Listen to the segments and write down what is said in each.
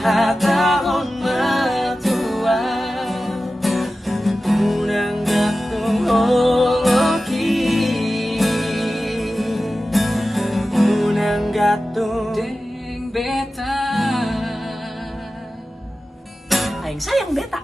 tahun matua unang gatong holoki unang gatong deng beta aing sayang beta.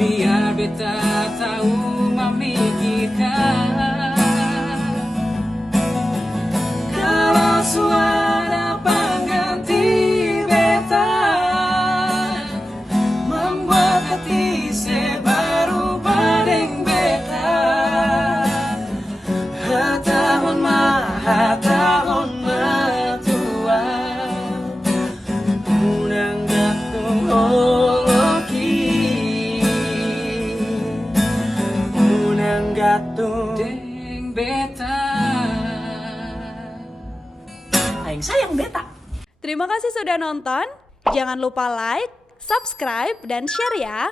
Biar beta tahu memikirkan kalau suara pengganti beta membuat hati sebaru badeng beta tahun matua unang gatong gatong deng beta aing sayang beta. Terima kasih sudah nonton. Jangan lupa like, subscribe, dan share ya.